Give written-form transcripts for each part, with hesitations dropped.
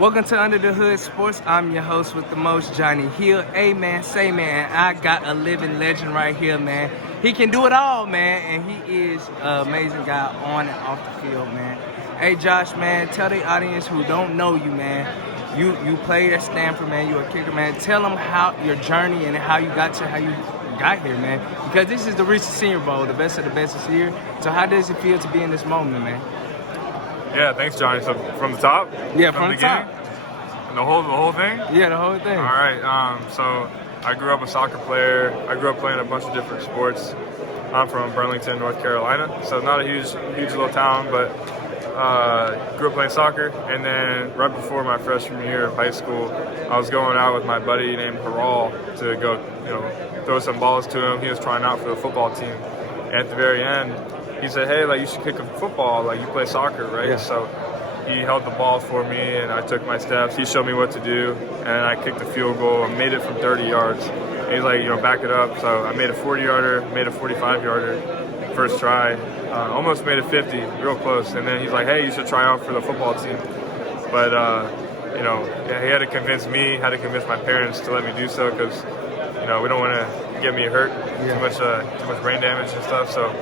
Welcome to Under the Hood Sports. I'm your host with the most, Johnny Hill. Hey man, say man, I got a living legend right here, man. He can do it all, man, and he is an amazing guy on and off the field, man. Hey Josh, man, tell the audience who don't know you, man. You played at Stanford, man. You're a kicker, man. Tell them how your journey and how you got here, man. Because this is the Reese Senior Bowl, the best of the best is here. So how does it feel to be in this moment, man? Yeah, thanks, Johnny. So from the top? Yeah, from the top. The whole thing? Yeah, the whole thing. All right. So I grew up a soccer player. I grew up playing a bunch of different sports. I'm from Burlington, North Carolina, so not a huge little town, but grew up playing soccer. And then right before my freshman year of high school, I was going out with my buddy named Karty to go, throw some balls to him. He was trying out for the football team. And at the very end, he said, "Hey, you should kick a football. You play soccer, right?" Yeah. So he held the ball for me, and I took my steps. He showed me what to do, and I kicked the field goal and made it from 30 yards. And he's like, back it up. So I made a 40-yarder, made a 45-yarder first try, almost made a 50, real close. And then he's like, "Hey, you should try out for the football team." But, he had to convince me, had to convince my parents to let me do so because, we don't want to get me hurt, too much brain damage and stuff. So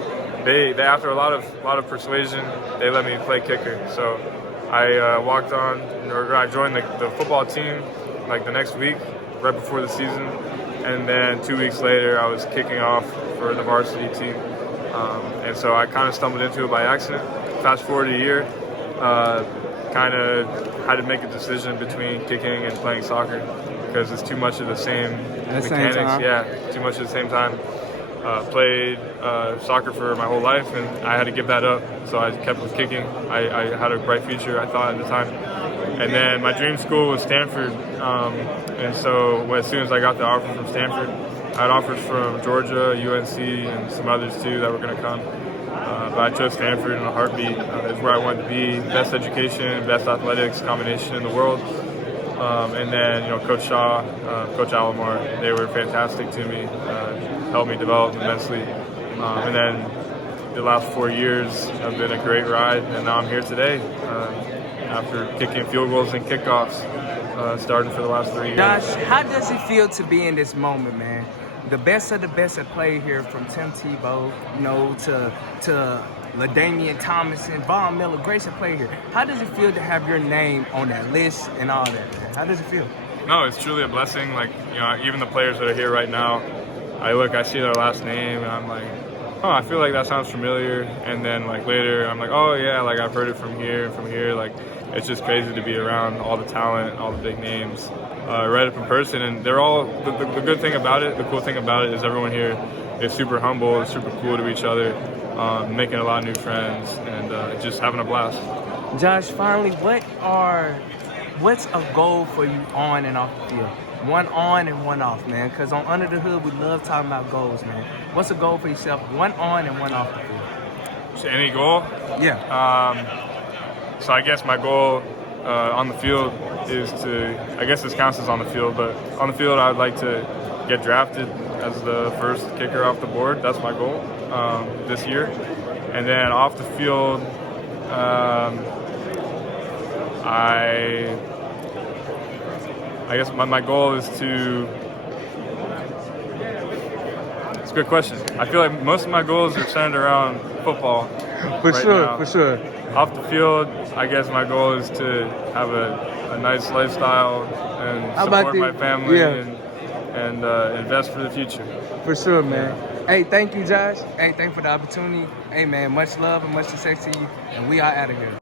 they after a lot of persuasion, they let me play kicker. So I walked on, or I joined the football team the next week, right before the season, and then 2 weeks later I was kicking off for the varsity team, and so I kind of stumbled into it by accident. Fast forward a year, kind of had to make a decision between kicking and playing soccer because it's too much of the same mechanics. Yeah, too much at the same time. Played soccer for my whole life, and I had to give that up. So I kept with kicking. I had a bright future, I thought, at the time. And then my dream school was Stanford. And so as soon as I got the offer from Stanford, I had offers from Georgia, UNC, and some others too that were going to come. But I chose Stanford in a heartbeat. It's where I wanted to be. Best education, best athletics combination in the world. And then, Coach Shaw, Coach Alomar, they were fantastic to me, helped me develop immensely. And then the last 4 years have been a great ride, and now I'm here today after kicking field goals and kickoffs, starting for the last 3 years. Josh, how does it feel to be in this moment, man? The best of the best have played here, from Tim Tebow, to LaDainian Thomason, Von Miller, Grace have played here. How does it feel to have your name on that list and all that, man? How does it feel? No, it's truly a blessing. Even the players that are here right now, I see their last name, and I'm like, oh, I feel like that sounds familiar. And then later, I'm like, oh yeah, I've heard it from here and from here. It's just crazy to be around all the talent, all the big names, right up in person. And they're all, the good thing about it, the cool thing about it is everyone here is super humble and super cool to each other, making a lot of new friends, and just having a blast. Josh, finally, what's a goal for you on and off the field? One on and one off, man. Because on Under the Hood, we love talking about goals, man. What's a goal for yourself, one on and one off the field? So any goal? Yeah. So I guess my goal on the field is I guess this counts as on the field, but on the field I would like to get drafted as the first kicker off the board. That's my goal this year. And then off the field, I guess my goal is to... It's a good question. I feel like most of my goals are centered around football. For sure. Off the field, I guess my goal is to have a nice lifestyle and support my family and invest for the future. For sure, man. Yeah. Hey, thank you, Josh. Hey, thank you for the opportunity. Hey, man, much love and much success to you. And we are out of here.